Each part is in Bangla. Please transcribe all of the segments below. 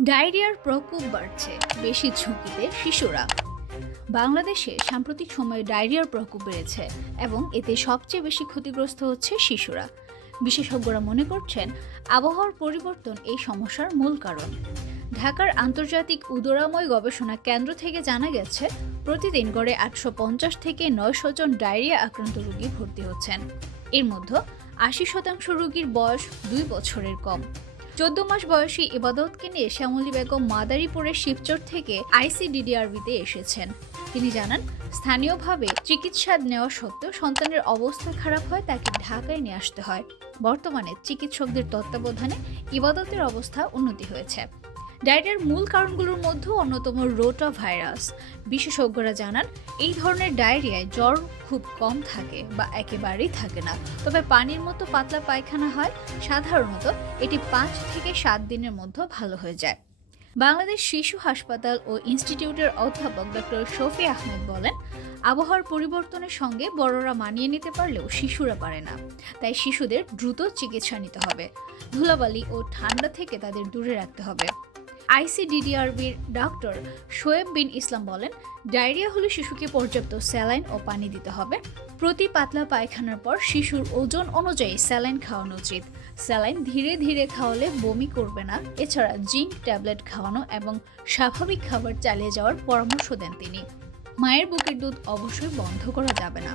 ডায়রিয়ার প্রকোপ বাড়ছে বেশি ঝুঁকিতে শিশুরা। বাংলাদেশে সাম্প্রতিক সময়ে ডায়রিয়ার প্রকোপ বেড়েছে এবং এতে সবচেয়ে বেশি ক্ষতিগ্রস্ত হচ্ছে শিশুরা। বিশেষজ্ঞরা মনে করছেন, আবহাওয়ার পরিবর্তন এই সমস্যার মূল কারণ। ঢাকার আন্তর্জাতিক উদরাময় গবেষণা কেন্দ্র থেকে জানা গেছে, প্রতিদিন গড়ে আটশো পঞ্চাশ থেকে নয়শো জন ডায়রিয়া আক্রান্ত রোগী ভর্তি হচ্ছেন। এর মধ্যে আশি শতাংশ রোগীর বয়স দুই বছরের কম। চোদ্দ মাস বয়সী ইবাদতকে নিয়ে শ্যামলী বেগম মাদারীপুরের শিবচর থেকে আইসিডিডিআরবিতে এসেছেন। তিনি জানান, স্থানীয়ভাবে চিকিৎসা নেওয়া সত্ত্বেও সন্তানের অবস্থা খারাপ হয়, তাকে ঢাকায় নিয়ে আসতে হয়। বর্তমানে চিকিৎসকদের তত্ত্বাবধানে ইবাদতের অবস্থা উন্নতি হয়েছে। ডায়রিয়ার মূল কারণগুলোর মধ্যে অন্যতম রোটা ভাইরাস বিশেষজ্ঞরা জানান, এই ধরনের ডায়রিয়ায় জ্বর খুব কম থাকে বা একেবারেই থাকে না। তবে পানির মতো পাতলা পায়খানা হয়, সাধারণত এটি পাঁচ থেকে সাত দিনের মধ্যে ভালো হয়ে যায়। বাংলাদেশ শিশু হাসপাতাল ও ইনস্টিটিউটের অধ্যাপক ডক্টর শফি আহমেদ বলেন, আবহাওয়ার পরিবর্তনের সঙ্গে বড়রা মানিয়ে নিতে পারলেও শিশুরা পারে না। তাই শিশুদের দ্রুত চিকিৎসা নিতে হবে। ধুলাবালি ও ঠান্ডা থেকে তাদের দূরে রাখতে হবে। আইসিডিডিআরবির ডক্টর শোয়েব বিন ইসলাম বলেন, ডায়রিয়া হলে শিশুকে পর্যাপ্ত স্যালাইন ও পানি দিতে হবে। প্রতি পাতলা পায়খানার পর শিশুর ওজন অনুযায়ী স্যালাইন খাওয়ানো উচিত। স্যালাইন ধীরে ধীরে খাওয়ালে বমি করবে না। এছাড়া জিঙ্ক ট্যাবলেট খাওয়ানো এবং স্বাভাবিক খাবার চালিয়ে যাওয়ার পরামর্শ দেন তিনি। মায়ের বুকের দুধ অবশ্যই বন্ধ করা যাবে না।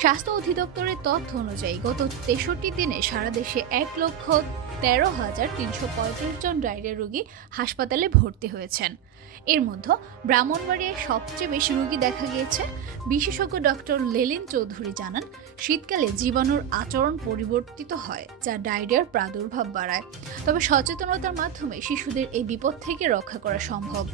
স্বাস্থ্য অধিদপ্তরের তথ্য অনুযায়ী, গত তেষট্টি দিনে সারা দেশে এক লক্ষ তেরো হাজার তিনশো পঁয়ত্রিশ জন ডায়রিয়া রোগী হাসপাতালে ভর্তি হয়েছেন। এর মধ্যে ব্রাহ্মণবাড়িয়ায় সবচেয়ে বেশি রোগী দেখা গিয়েছে। বিশেষজ্ঞ ডক্টর লেলিন চৌধুরী জানান, শীতকালে জীবাণুর আচরণ পরিবর্তিত হয়, যা ডায়রিয়ার প্রাদুর্ভাব বাড়ায়। তবে সচেতনতার মাধ্যমে শিশুদের এই বিপদ থেকে রক্ষা করা সম্ভব।